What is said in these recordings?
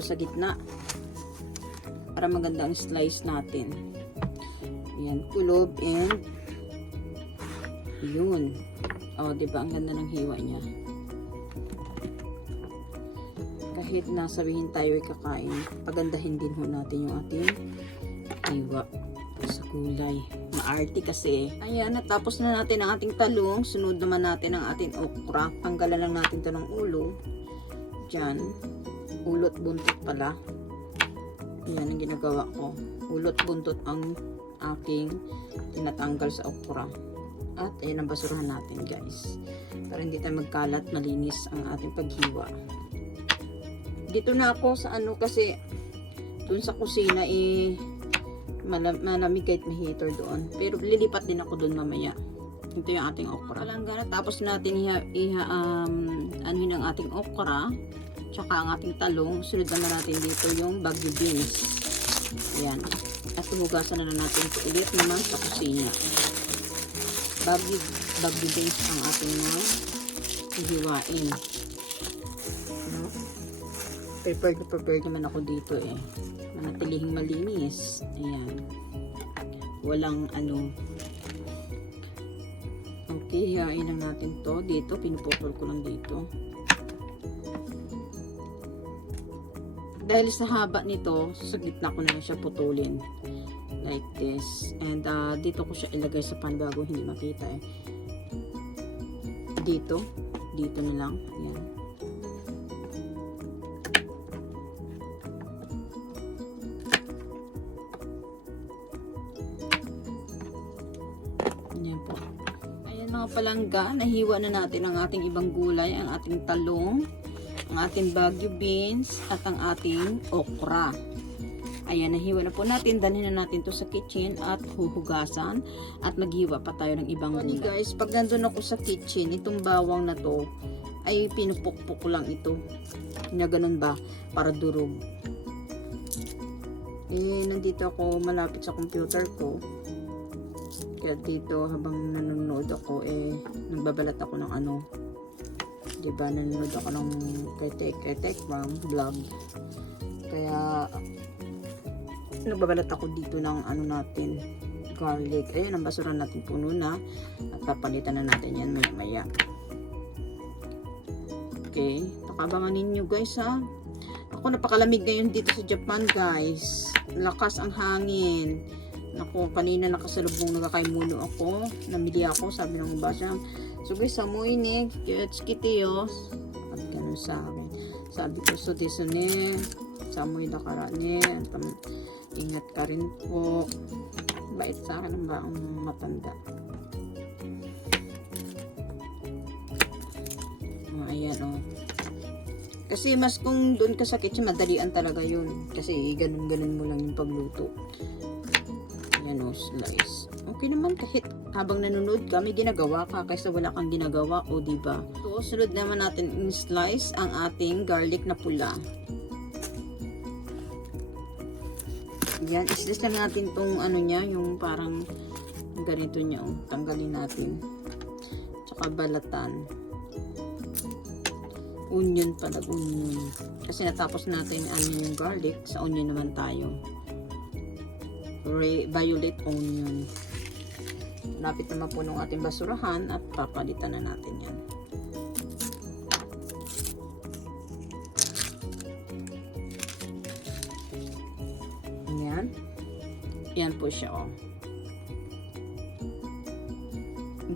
dito sa gitna. Para maganda ang slice natin. Ayan, kulob and yun. O, diba? Ang ganda ng hiwa niya. Kahit na sabihin tayo ay kakain, pagandahin din ho natin yung ating hiwa sa gulay. Maarte kasi. Ayan, natapos na natin ang ating talong. Sunod naman natin ang ating okra. Tanggalan lang natin to ng ulo. Diyan. Ulot buntot pala. Ayan ang ginagawa ko. Ulot buntot ang aking tinatanggal sa okra. At ayan ang basurahan natin, guys. Para hindi tayo magkalat, malinis ang ating paghiwa. Dito na ako sa ano kasi dun sa kusina malamig kahit may heater doon. Pero lilipat din ako doon mamaya. Ito yung ating okra. Palanggana. Tapos natin anuhin ang ating okra. Tsaka ang ating talong. Sunod naman natin dito yung bagyo beans. Ayan. At tumugasan na natin ito ulit naman sa kusina. Bagyo beans ang ating mga hihiwain. No? Prepared naman ako dito eh. Manatilihing malinis. Ayan. Walang ano. Okay, hihain lang natin to. Dito, pinuputol ko lang dito. Dahil sa haba nito, sa gitna ko na lang siya putulin. Like this. And dito ko siya ilagay sa pan bago hindi makita eh. Dito na lang. Ayan. Ayan po. Ayan mga palangga, nahiwa na natin ang ating ibang gulay, ang ating talong, ang ating bagyo beans, at ang ating okra. Ayan, nahiwa na po natin. Dalhin na natin to sa kitchen at huhugasan at maghiwa pa tayo ng ibang gulay. Guys, pag nandun ako sa kitchen, itong bawang na to ay pinupukpuk ko lang ito. Na ganun ba? Para durog. Nandito ako malapit sa computer ko. Kaya dito habang nanonood ako nagbabalat ako ng ano. Diba, nanonood ako ng kay Tekbang vlog. Kaya nagbabalat ako dito ng ano natin, garlic. Ayan, ang basura natin puno na. At papalitan na natin yan maya-maya. Okay, pakabangan ninyo guys ha. Ako, napakalamig ngayon dito sa Japan guys. Lakas ang hangin. Naku, kanina nakasalubong nagkakaimuno ako. Namili ako, sabi ng basa. So guys, samoy ni Kitiyos. At ganun sa akin. Sabi ko, so diso ni samoy nakara ni. Ingat ka rin po. Bait sa akin ang matanda. Ayan o. Kasi mas kung doon ka sa kitchen, madalian talaga yun. Kasi ganun-ganun mo lang yung pagluto. Ayan o, slice. Okay naman kahit habang nanonood ka, may ginagawa ka kaysa wala kang ginagawa o diba? So, sunod naman natin in slice ang ating garlic na pula. Yan, islis lang natin tong ano niya, yung parang ganito niya, oh. Tanggalin natin. Tsaka balatan. Onion pala, onion. Kasi natapos natin yung garlic, sa onion naman tayo. Violet onion. Lapit naman po ng ating basurahan at papalitan na natin yan. Yan po siya, oh.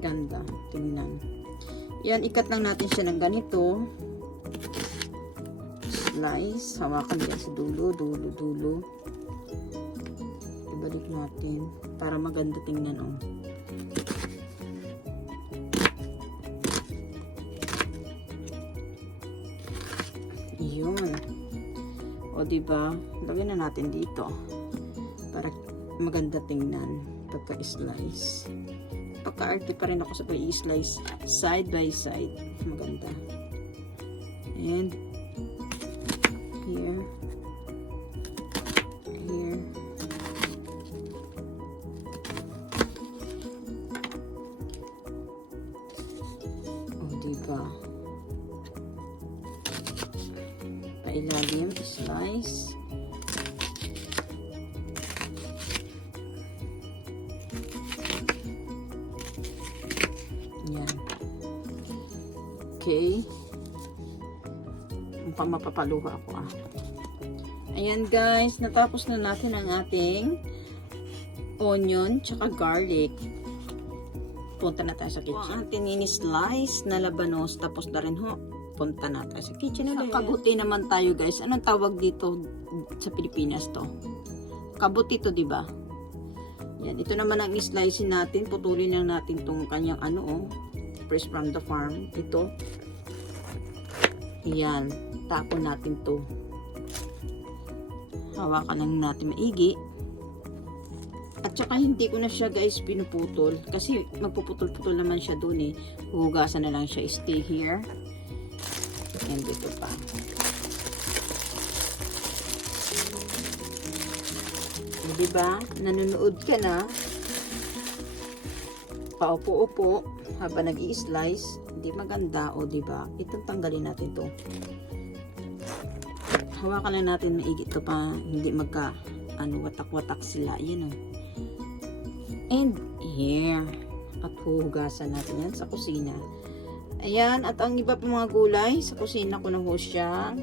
Ganda. Tingnan. Yan, ikat lang natin siya ng ganito. Slice. Hawakan yan sa dulo. Ibalik natin. Para maganda tingnan, oh. Yun. O, diba? Lagyan na natin dito. Para maganda tingnan pagka-slice. Pagka-arte pa rin ako sa pag-i-slice side by side. Maganda. And here. O, diba? ilalim, slice. Yan. Okay. Mukhang mapapaluha ako Ayan guys, natapos na natin ang ating onion tsaka garlic. Punta na tayo sa kitchen. Ang ating ini-slice na labanos, tapos na rin ho. Punta na tayo sa kitchen. Sa kabuti naman tayo guys. Anong tawag dito sa Pilipinas to? Kabuti to, di ba? Yan, ito naman ang i-slice natin. Putulin lang natin tong kanyang fresh from the farm. Ito. Yan, tapon natin to. Hawakan lang natin maigi. At saka hindi ko na siya guys pinuputol. Kasi magpuputol-putol naman siya dun Huhugasan na lang siya. Stay here. And dito pa. Diba? Nanonood ka na. Paupo-upo. Habang nag-i-slice. Hindi maganda. O diba? Itong tanggalin natin to. Hawakan lang natin maigi to pa. Hindi magka watak-watak sila. Yan And here. At huhugasan natin yan sa kusina. Ayan. At ang iba pa mga gulay, sa kusina ko na ho siyang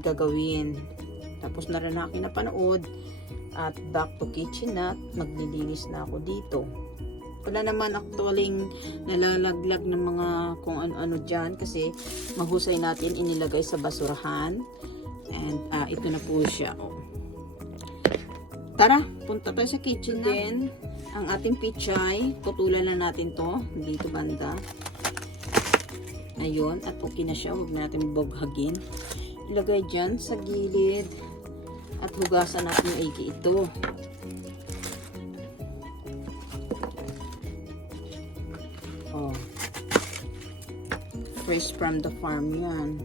gagawin. Tapos na rin aking napanood. At back to kitchen na. Maglilinis na ako dito. Wala naman actualing nalalaglag ng mga kung ano-ano dyan. Kasi mahusay natin inilagay sa basurahan. And ito na po siya. Tara, punta tayo sa kitchen din. Ang ating pichay, putulan na natin to dito banda. Ayun, at okay na siya. Huwag natin baghagin. Ilagay dyan sa gilid. At hugasan natin yung maigi ito. Fresh from the farm yan.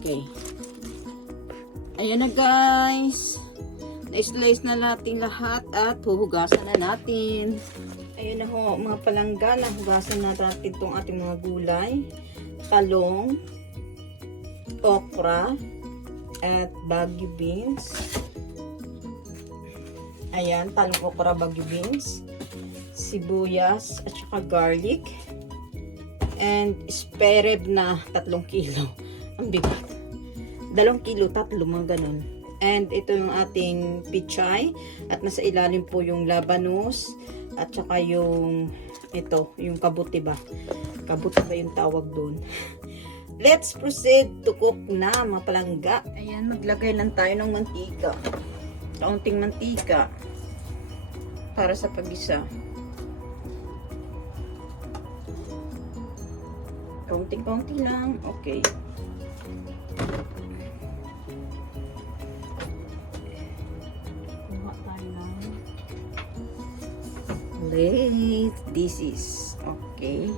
Okay. Ayan na guys. Na-slice na natin lahat at huhugasan na natin. Ayan na ho, mga palangga. Hugasan na natin itong ating mga gulay. Talong, okra, at bagu beans. Ayan, talong, okra, bagu beans. Sibuyas, at saka garlic. And spare rib na 3 kilo. Ang bigat. 2 kilo, 3, mga ganun. And ito yung ating pichay. At nasa ilalim po yung labanos. At saka yung ito, yung kabuti ba? Kabuti ba yung tawag doon? Let's proceed to cook na, mga palangga. Ayan, maglagay lang tayo ng mantika. Kaunting mantika. Para sa pagisa. Kaunting-kaunti lang. Okay. Kuha tayo ng late. This is okay.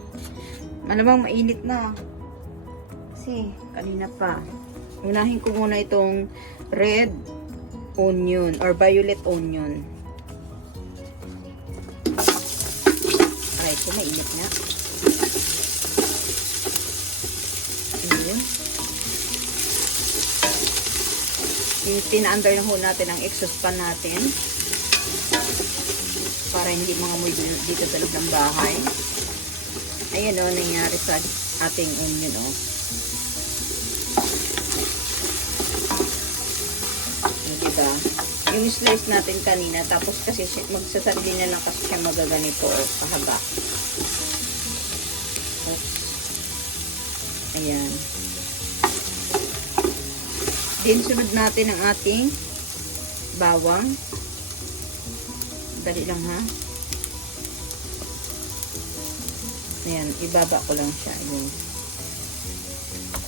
Malamang mainit na. Kasi kanina pa. Unahin ko muna itong red onion or violet onion. Alright, so mainit na. Tina-under na ho natin ang exhaust pan natin para hindi mga amoy dito sa loob ng bahay. Ayan o, nangyari sa ating onion o. Diba? Yung slice natin kanina, tapos kasi magsasarili na lang kasi siya magaganito o kahaba. Oops. Ayan. Then, sunod natin ang ating bawang. Dali lang ha. Ayan, ibaba ko lang siya. Ayan.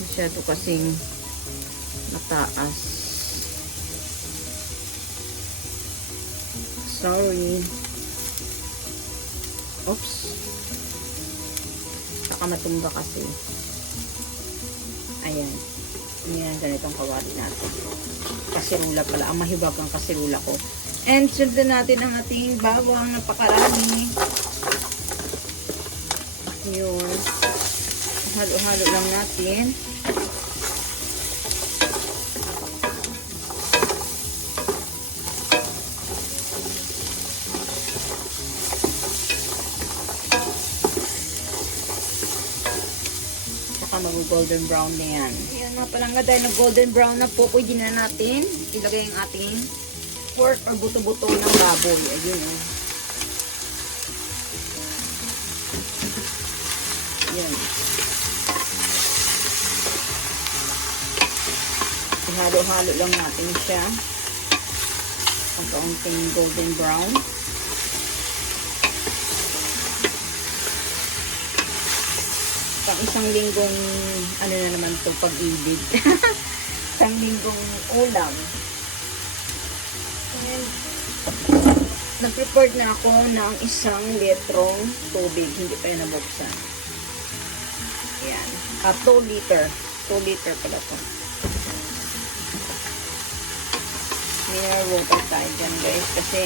Masyado kasing mataas. Sorry. Oops. Saka matumba kasi. Ayan. Yan, ganitong kawali natin. Kasirula pala. Ang mahibag ang kasirula ko. And sundan natin ang ating bawang. Napakarami. Yun. Halo-halo lang natin. Saka mag-golden brown na yan. Ayan na pala nga, dahil nag-golden brown na po, pwede na natin ilagay ang ating pork or buto-buto ng baboy. Ayun o. Ayan. Ihalo-halo lang natin siya. Ang kaunting golden brown. Pang isang linggong, ano na naman to, pag-ibig. Isang linggong ulam. And, nag-prepare na ako ng 1 litrong tubig. Hindi pa yun nabuksan. Ayan. 2 liter. 2 liter pala to. Mineral water tayo dyan, guys. Kasi,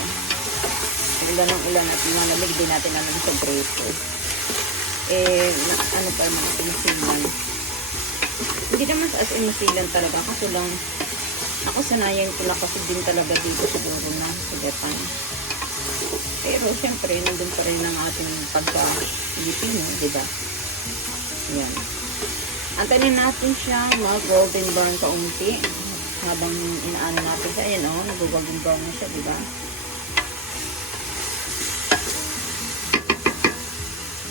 ulan ng ulan at malamig din natin naman sa breaker. Ano pa mga pinasilan. Hindi naman as in masilan talaga. Kaso lang, ako sanayan ko na kasi din talaga dito siguro na sa Japan. Pero, syempre, nandun pa rin ang ating pagka-Filipino, diba? Yan. Antayin natin siya mag-golden brown kaunti. Habang inaano natin siya. Ayan o, nag-golden brown na siya, diba?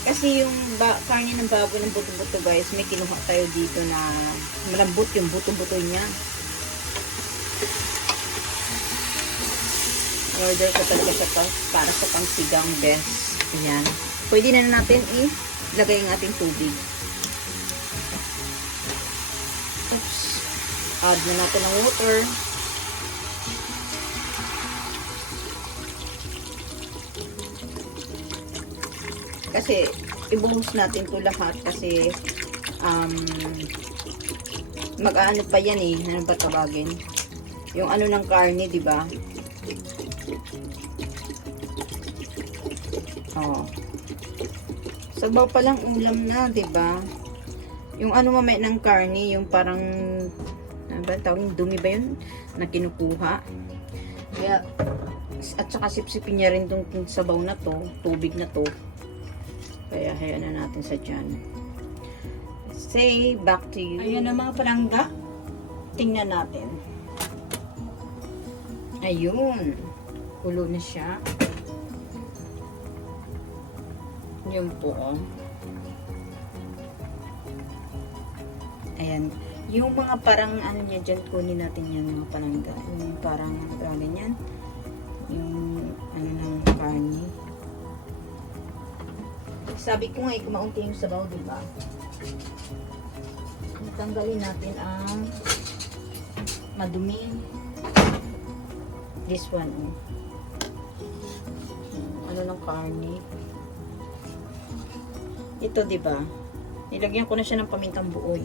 Kasi yung karne ng baboy ng buto-buto, guys, may kinuha tayo dito na malambot yung buto-buto niya. Order ko talaga siya para sa pangsigang best. Ayan. Pwede na natin ilagay ang ating tubig. Oops. Add na natin ang water. Kasi, ibuhos natin to lahat kasi mag-ano pa yan ano ba tawagin? Yung ano ng karne, di ba? Oh. Sabaw pa lang ulam na, di ba? Yung ano mamaya ng karne, yung parang ano ba tawagin? Dumi ba yun? Na kinukuha. Kaya, at saka sipsipin niya rin tong sabaw na to, tubig na to. Kaya, hayaan na natin sa dyan. Say, back to you. Ayan na mga palangga. Tingnan natin. Ayun. Kulo na siya. Yun po, oh. Ayan. Yung mga parang, ano niya dyan, kunin natin yan, mga palangga. Yung parang, tawagin yan. Yung, ano ng karne. Sabi ko nga, kumaunti yung sabaw, diba? Tanggalin natin ang madumi. This one, oh. Ano ng karne. Ito, diba? Nilagyan ko na siya ng pamintang buoy.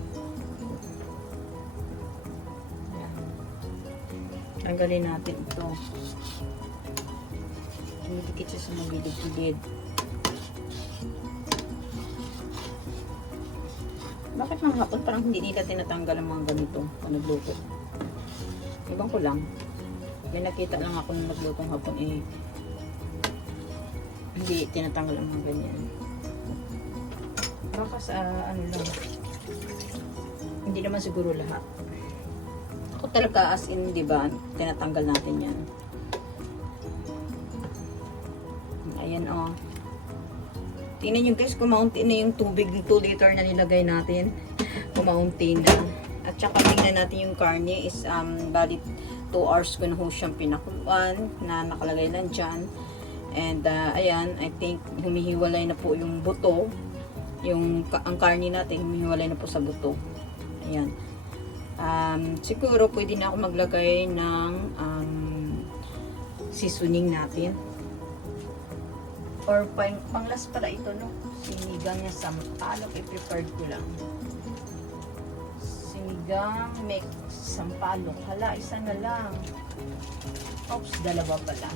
Tanggalin natin ito. Tumidikit siya sa magilid-gilid. Bakit mga hapon parang hindi nila tinatanggal ang mga ganito kung nagluto? Ibang ko lang. May nakita lang ako nung naglutong hapon hindi tinatanggal ang mga ganyan. Baka sa ano lang. Hindi naman siguro lahat. Ako talaga as in, di ba, tinatanggal natin yan. Ayan o. Tingnan nyo guys, kumaunti na yung tubig, 2 liter na nilagay natin. Kumaunti na. At saka tingnan natin yung karne is bali 2 hours ko na ho siyang pinakuluan na nakalagay lang dyan. And ayan, I think humihiwalay na po yung buto. Ang karne natin humihiwalay na po sa buto. Ayan. Siguro pwede na ako maglagay ng seasoning natin. Or panglas pala ito, no? Sinigang niya sampalok, i-prepared ko lang. Sinigang mix sampalok. Hala, isa na lang. Oops, dalawa pala.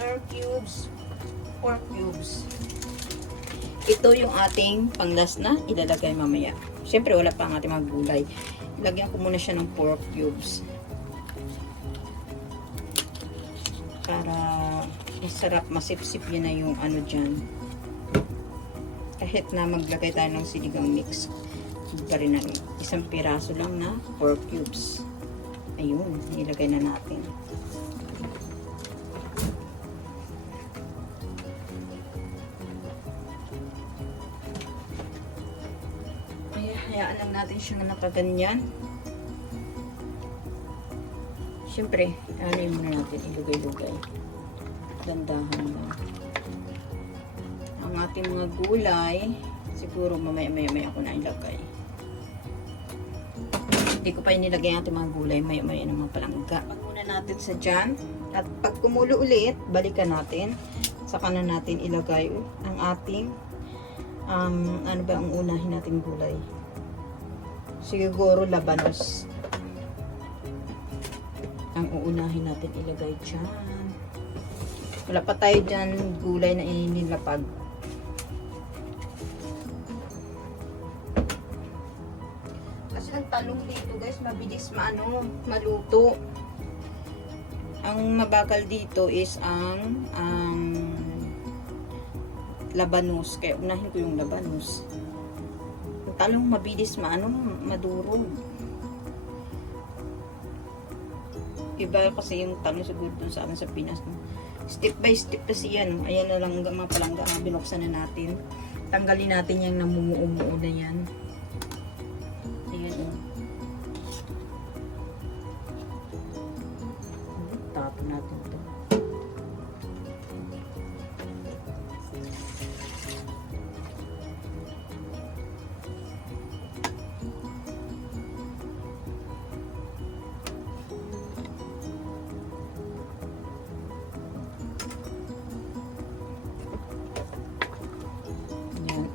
Nor cubes, 4 cubes. Ito yung ating panglas na ilalagay mamaya. Siyempre, wala pa ang ating mga gulay. Lagyan ko muna siya ng pork cubes. Para masarap, masipsip yun na yung ano dyan. Kahit na maglagay tayo ng sinigang mix, pa rin ng isang piraso lang na pork cubes. Ayun, nilagay na natin. Hayaan lang natin siyang nakaganyan. Siyempre, ano yung muna natin, ilugay-lugay. Dandahan lang. Ang ating mga gulay, siguro mamaya ako na ilagay. Hindi ko pa inilagay ang ating mga gulay, maya ng mga palangga. Pag muna natin sa dyan, at pag kumulo ulit, balikan natin. Saka na natin ilagay ang ating, ano ba ang unahin nating gulay? Siguro labanos. Ang uunahin natin ilagay dyan. Wala pa tayo dyan gulay na inilapag. Kasi ang talong dito guys, mabilis maluto. Ang mabagal dito is ang labanos. Kaya unahin ko yung labanos. Ang talong mabilis madurog. Iba kasi yung talong siguro dun sa amin sa Pinas. No? Step by step kasi yan. Ayan na lang mga palangga na binuksan na natin. Tanggalin natin yung namumuo-muo na yan. Ayan o. Tapon natin ito.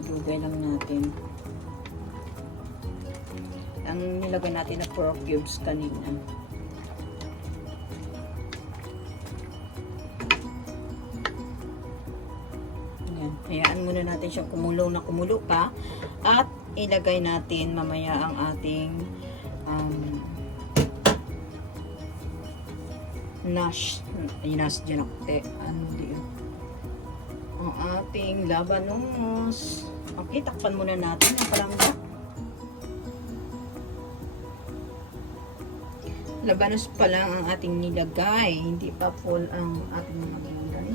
Ilagay lang natin ang nilagay natin na pork cubes kanina. Ayan. Hayaan muna natin siyang kumulo pa at ilagay natin mamaya ang ating nash dyan ako ang ating labanos. Okay, takpan muna natin ang palangga. Labanos pa lang ang ating nilagay, hindi pa full ang ating mga gulay.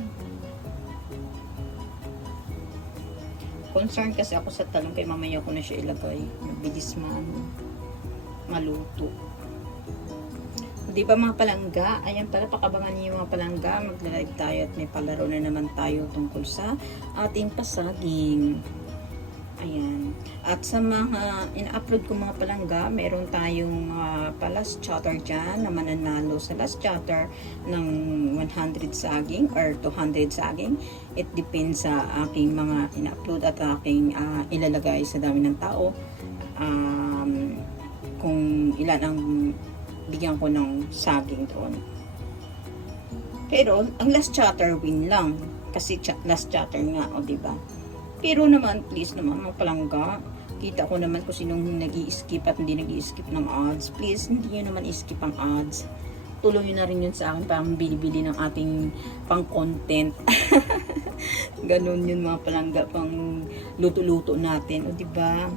Concerned kasi ako sa talong, kaya mamaya ko na siya ilagay. Mabilis maluto. Di ba mga palangga? Ayan pala, pakabangan niyo yung mga palangga. Magla-live tayo at may palaro na naman tayo tungkol sa ating pasaging. Ayan. At sa mga in-upload ko mga palangga, meron tayong palas chatter dyan na mananalo sa last chatter ng 100 saging or 200 saging. It depends sa aking mga in-upload at aking ilalagay sa dami ng tao. Kung ilan ang bigyan ko ng saging doon. Pero, ang last chatter win lang. Kasi last chatter nga, o diba? Pero naman, please naman, mga palangga, kita ko naman kung sinong nag-i-skip at hindi nag-i-skip ng ads. Please, hindi nyo naman i-skip ang ads. Tuloy na rin yun sa akin pang bili-bili ng ating pang-content. Ganun yun mga palangga, pang luto-luto natin. O diba?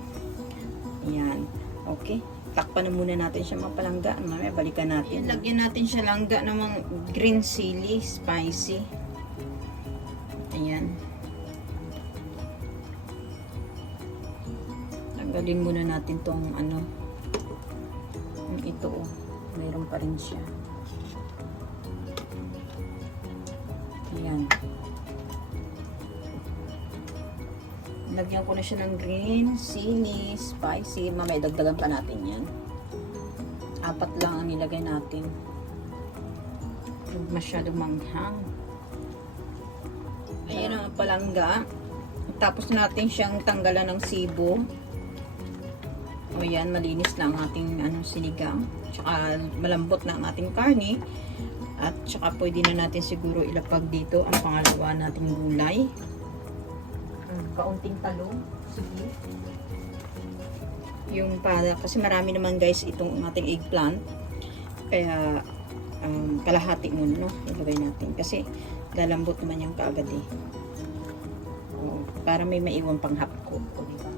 Ayan. Okay. Takpan na muna natin siya mga palangga. Mamaya balikan natin. Ayan, lagyan natin siya langga ng mga green chili, spicy. Ayan. Tanggalin muna natin tong ito oh. Mayroon pa rin siya. Ayan. Lagyan ko na siya ng green, chili, spicy. Mamaya dagdagan pa natin yan. 4 lang ang nilagay natin. Huwag masyadong manghang. Ayan ang palangga. Tapos natin siyang tanggalan ng sibo. O yan, malinis lang ang ating sinigang. Tsaka malambot na ang ating karne. At tsaka pwede na natin siguro ilapag dito ang pangalawa nating gulay. Kaunting talong. Sige. Yung para, kasi marami naman guys itong ating eggplant. Kaya, kalahati muna, no? Ilagay natin. Kasi, lalambot naman yung kaagad eh. Para may maiwan pang hapko. Diba?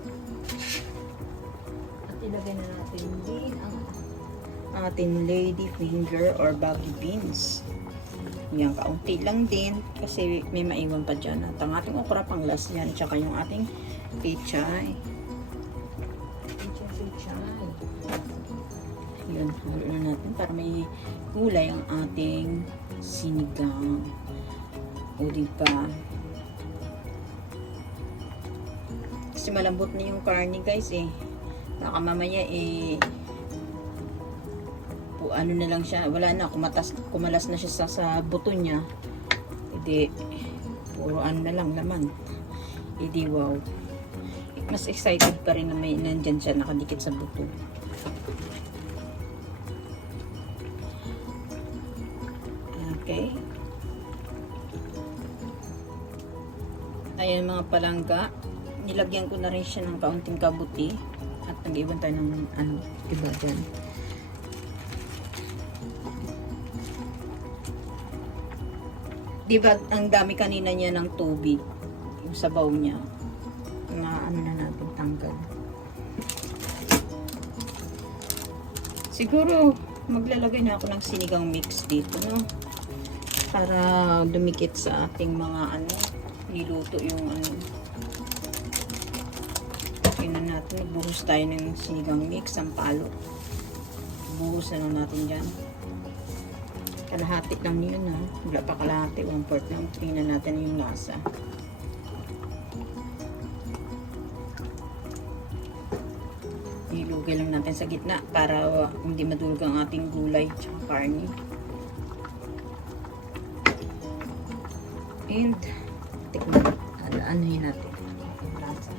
At ilagay na natin din ang ating lady finger or baggy beans. Yan, kaunti lang din kasi may maiwan pa dyan. At ang ating okra pang last yan, tsaka yung ating pechay. Pechay. Yan, haluin na natin para may gulay ang ating sinigang. O diba? Kasi malambot na yung karne guys eh. Baka mamaya eh ano na lang siya, wala na, kumalas na siya sa buto niya. Hindi, puro ano na lang laman. Hindi, wow. Mas excited pa rin na may nandyan siya nakadikit sa buto. Okay. Ayan mga palangga. Nilagyan ko na rin siya ng kaunting kabuti. At nag-iwan tayo ng ano, iba dyan. Diba, ang dami kanina niya ng tubig. Yung sabaw niya. Na ano na natin tanggal. Siguro, maglalagay na ako ng sinigang mix dito, no? Para dumikit sa ating mga ano, niluto yung ano. Tingnan natin, nagbuhos tayo ng sinigang mix, ang palo. Buhos na lang natin dyan. Kalahati lang yun, ha? Wala pa kalahati, 1/4 lang. Tingnan natin yung lasa. Ilugay lang natin sa gitna para hindi madulog ang ating gulay at karne. And, tikman. Anuhin natin. Lasa.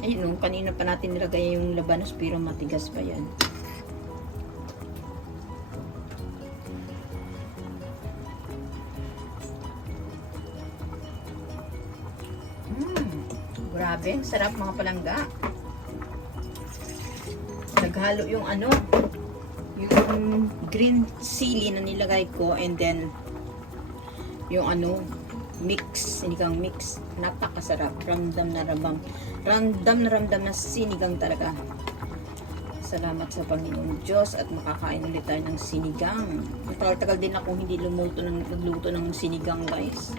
Ayun, kanina pa natin nilagay yung labanos pero matigas pa yan. Grabe, sarap mga palangga. Naghalo yung ano, yung green chili na nilagay ko and then yung ano, mix, sinigang mix. Napakasarap. Ramdam na sinigang talaga. Salamat sa Panginoon Diyos at makakain ulit tayo ng sinigang. Matagal-tagal din ako hindi nagluto ng sinigang guys.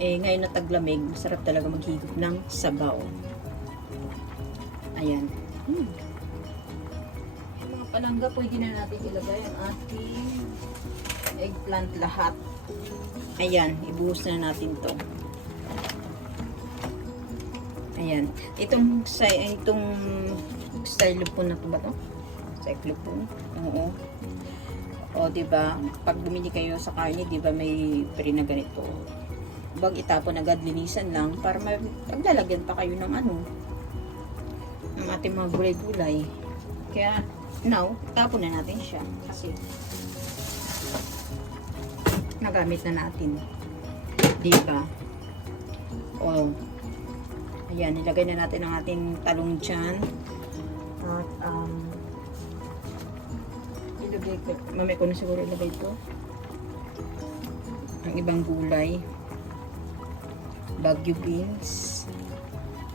Eh, ngayon na taglamig, masarap talaga maghigop ng sabaw. Ayan. Mga palangga, pwede na natin ilagay ang ating eggplant lahat. Ayan, ibuhos na natin to. Ayan. Itong styrofoam na to ba to? Styrofoam. Oo. O, diba? Pag bumili kayo sa karne, diba may peri na ganito. Wag itapon agad, linisan lang para maglalagyan pa kayo ng ano, ng ating mga gulay-gulay. Kaya, now, tapon na natin siya. Kasi, nagamit na natin. Diba? O, ayan, nilagay na natin ang ating talong dyan. At, ilagay ko, mamaya ko na siguro ilagay ito. Ang ibang gulay. Baguio beans.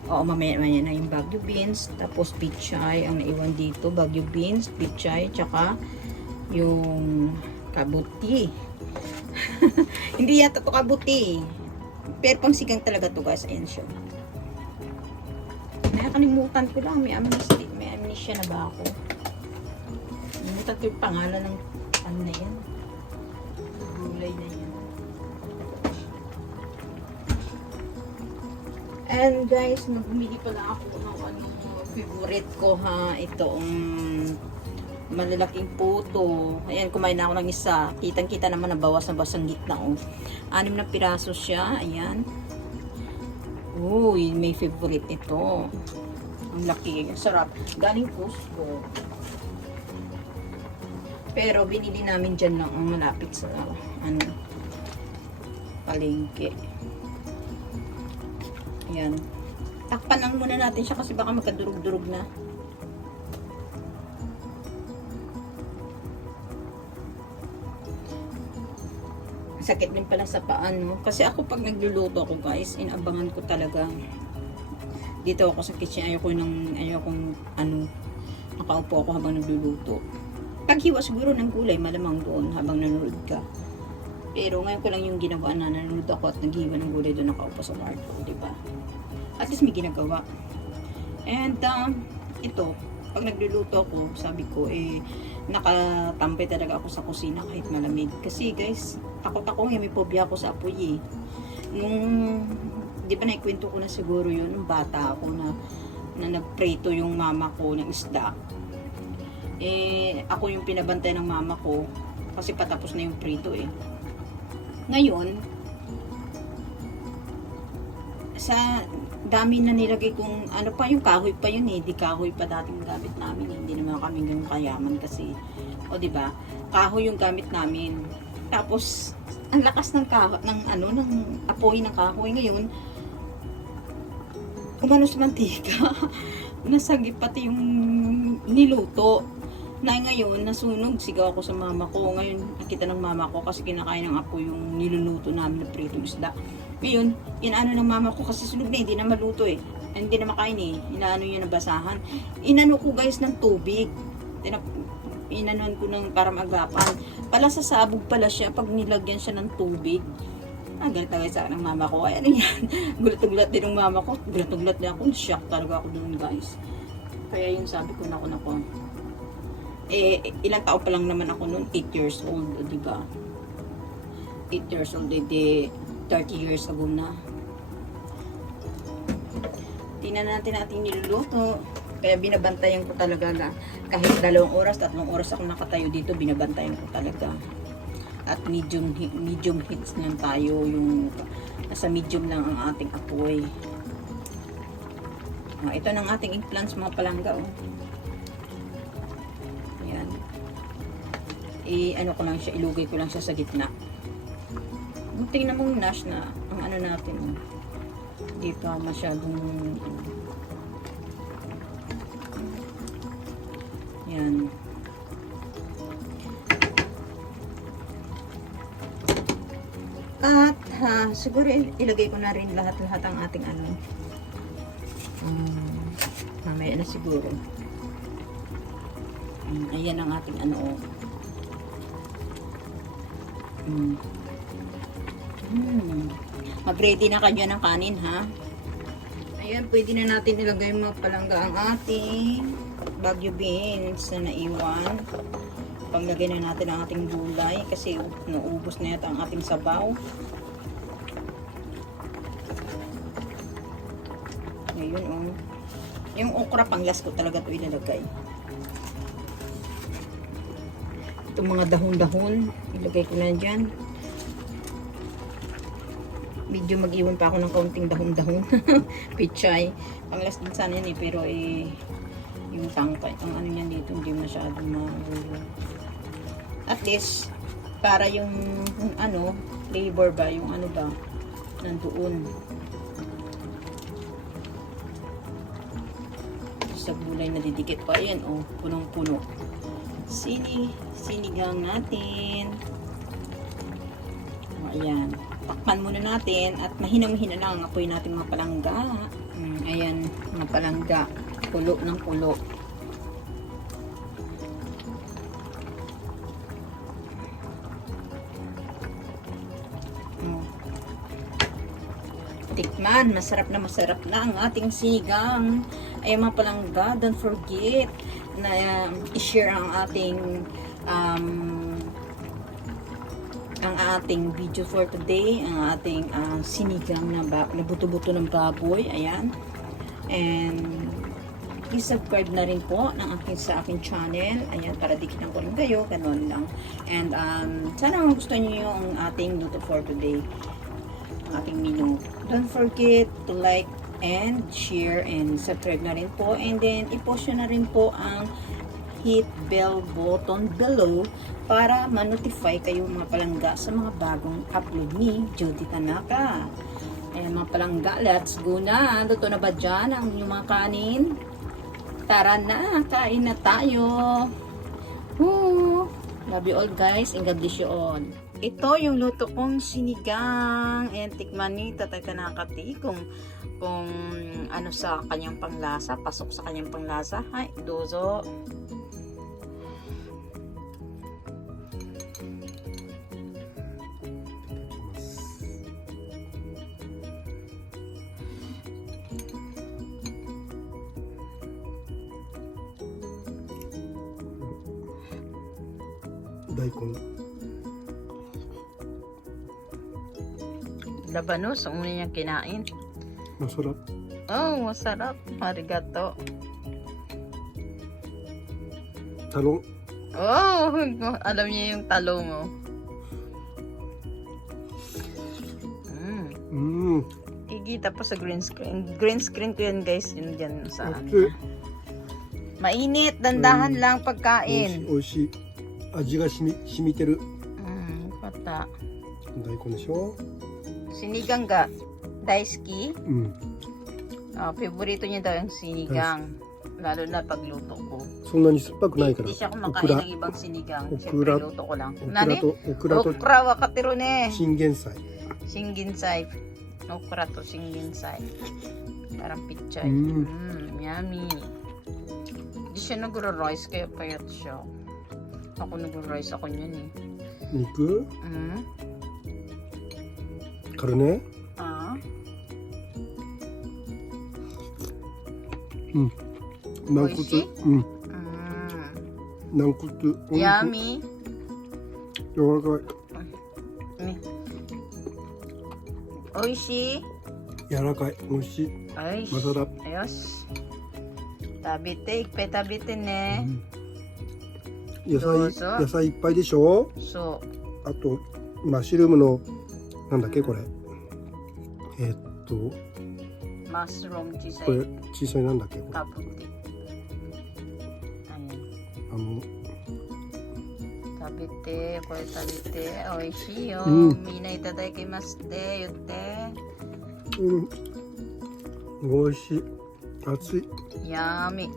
Oo, mamaya na yung Baguio beans. Tapos, pichay, ang naiwan dito. Baguio beans, pichay, tsaka yung kabuti. Hindi yata ito kabuti. Pero pang sigang talaga to guys. Ayan siya. Nakakalimutan ko lang. May amnesia na ba ako? Nakalimutan ko yung pangalan ng ano na yan. Gulay na yan. And guys, bumili pala ako ng ano, favorite ko ha. Itong malalaking puto. Ayan, kumain na ako ng isa. Kitang-kita naman na bawas na basang gitna. Oh. 6 na piraso siya. Ayan. Uy, may favorite ito. Ang laki. Ang sarap. Galing Costco. Pero binili namin dyan lang ang malapit sa palengke. Ayan. Takpan lang muna natin siya kasi baka magkadurog-durog na. Sakit din pala sa paa, no? Kasi ako pag nagluluto ako, guys, inabangan ko talaga. Dito ako sa kitchen, ayokong nakaupo ako habang nagluluto. Paghiwa siguro ng gulay, malamang doon habang nanonood ka. Pero ngayon ko lang yung ginawa na nanonood ako at naghiwa ng gulay doon nakaupo sa kwarto, di ba? At least may ginagawa. And ito, pag nagluluto ako, sabi ko, nakatampay talaga ako sa kusina kahit malamig. Kasi guys, takot ako, may phobia ako sa apoy eh. Nung, di ba naikwento ko na siguro yun, nung bata ako na nagprito yung mama ko ng isda. Ako yung pinabantay ng mama ko kasi patapos na yung prito eh. Ngayon, sa dami na nilagay kong, ano pa yung kahoy pa yun eh, di kahoy pa dating gamit namin eh. Hindi naman kami ganun kayaman kasi, o di ba, kahoy yung gamit namin. Tapos, ang lakas ng kahoy, ng apoy ng kahoy ngayon, umano sa mantika, nasagip pati yung niluto. Na ngayon, nasunog, sigaw ako sa mama ko. Ngayon, nakita ng mama ko kasi kinakain ng apoy yung niluluto namin na pritong isda. Ngayon, inaano ng mama ko kasi sunog na, hindi na maluto eh. Hindi na makain eh. Inaano yun na basahan. Inano ko guys ng tubig. Inanon ko ng para maglapan. Pala sa sabog pala siya pag nilagyan siya ng tubig. Galit na guys sa ng mama ko. Ay, ano yan? Gulat-gulat din ng mama ko. Gulat-gulat din ako. Shock talaga ako doon guys. Kaya yung sabi ko na ako. Ilang taon pa lang naman ako noon, 8 years old, di ba? 8 years old, 30 years ago na. Tingnan natin ating niluluto. Kaya binabantayan ko talaga na kahit 2 oras, 3 oras ako nakatayo dito, binabantayan ko talaga. At medium heats lang tayo, yung nasa medium lang ang ating apoy. Ito ng ating eggplants, mga palangga, oh. Ano ko lang siya, ilugay ko lang siya sa gitna. Tingnan mong nash na ang ano natin. Hindi pa masyadong yan. At siguro ilagay ko na rin lahat-lahat ang ating ano. Mamaya na siguro. Ayan ang ating ano. Mag-ready na kayo ng kanin ha. Ayan, pwede na natin ilagay mga palangga ang ating Baguio beans na naiwan. Paglagay na natin ang ating gulay kasi naubos na yata ang ating sabaw. Ngayon yung okra pang last ko talaga ito ilalagay. Itong mga dahon-dahon, ilagay ko na dyan. Medyo mag-iwan pa ako ng kaunting dahon-dahon. Pichay. Pang-last din sana yan eh, pero yung tangka, ang ano yan dito, hindi masyadong magulo. At least, para yung flavor ba, yung ano ba, nandoon. Sa gulay na didikit pa, ayan punong-puno. Sinigang natin. Ayan. Takpan muna natin at mahinang-mahina lang ang apoy natin mga palangga. Ayan, mga palangga. Kulo ng kulo. Tikman, masarap na ang ating sinigang. Ayan mga palangga, don't forget na i-share ang ating video for today, ang ating sinigang na buto-buto ng baboy. Ayan. And please subscribe na rin po sa aking channel. Ayan, para dikitan ko rin kayo, ganun lang. And sana magustuhan niyo yung ating luto for today, ang ating menu. Don't forget to like and share and subscribe na rin po. And then i-post nyo na rin po ang hit bell button below para ma-notify kayo mga palangga sa mga bagong upload ni Judy Tanaka. Ayan mga palangga, let's go na. Luto na ba dyan ang inyong mga kanin? Tara na, kain na tayo. Woo! Love you all guys and God bless you all. Ito yung luto kong sinigang. Ayan, tikman ni Tatay Tanakati kung ano sa kanyang panglasa, pasok sa kanyang panglasa. Hay, dozo. Daikon. Labanos, ang una niyang kinain. Masarap. Oh, masarap. Arigato. Talong. Oh, alam niya yung talong, oh. Kikita pa sa green screen. Green screen ko yan, guys. Yun dyan sa Ate. mainit. Dandahan lang pagkain. おいしい。味が染みてる。Kata. 大根でしょ。 Sinigang ga. Daisuki. うん。 Favorito niya daw yung sinigang. Lalo na pagluto ko. そんなに酸っぱくないから。 Hindi siya オ kumakain クラ ng ibang sinigang. Okra. Siyempre, luto ko lang. オクラとオクラと Okra wa katiro ne. チンゲン菜。 Shinginsai. Okra to shinginsai. Parang pichay. Mm. Yummy. Hindi siya nagro-rice kaya payat siya. Ako nagro-rice ako niyan eh. 肉。カルネ。 Ah, うん。軟骨。美味しいうん。軟骨。おいしい yummy. 柔らかい。 Oishi. 柔らかい。美味しい。 Ay, マサラ。 ayos. Tabite, ikpe tabite ne. 野どうぞ菜野菜いっぱいでしょ。 So, あとマッシュルームのなんだっけこれ。mushroom こ chisay れ小さいなんだっけこれ。 kaputi. Ayan. あの Tabite, ko tabite. Oishi yo. みんなitadaikimashite, yutte. 美味しい。熱い。 Yummy.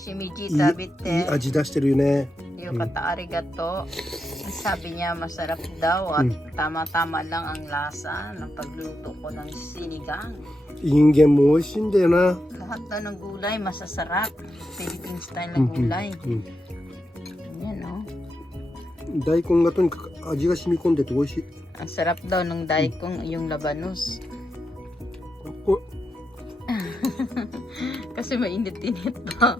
Shimiji いい tabite. 味出してるよね。 Yukata arigato. Sabi niya masarap daw at tama-tama lang ang lasa ng pagluto ko ng sinigang. インゲンも美味しいんだよな。 Lahat na ng gulay masasarap. Philippine style na gulay. うん。 Yan oh. 大根がとにかく味が染み込んでて美味しい。 Ang sarap daw ng daikong yung labanos. こ Kasi mainit-init pa.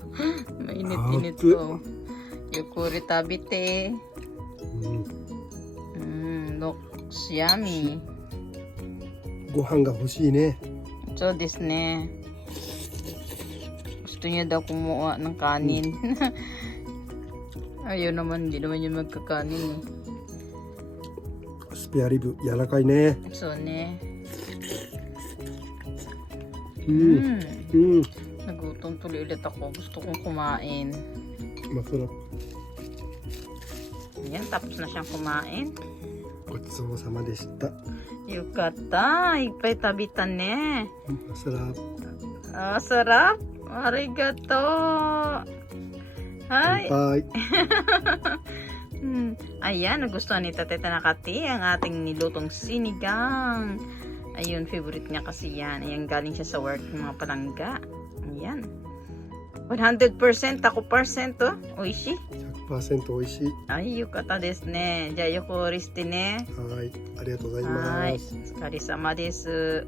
Mainit-init Ate. po. Yukuri tabite. れ、うん、 Looks yummy. ご飯が欲しいね。 So this ne. Gusto niya daw kumuha ng kanin. Ayaw naman, hindi naman yun magkakanin eh. スペアリブ柔らかいね。 So ne. うん。 Nagutom tuloy ulit ako. Gusto kong kumain. Masarap. Yan, tapos na siyang kumain. ごちそうさまでした。 Yukata, ipay tabitan ne. Masarap. Ah, sarap. Arigato. Hi. 乾杯。 Ayan, nagustuhan ni Tatay Tanakati ang ating nilutong sinigang. Ayun, favorite niya kasi yan. Ayan, galing siya sa work ng mga palangga. Ayan. 100% ako percent to. Oishi. 100% 美味しい。Ay, yukata desu ne. Ja, yokoriste ne. はい。ありがとうございはい。ます。お疲れ様です。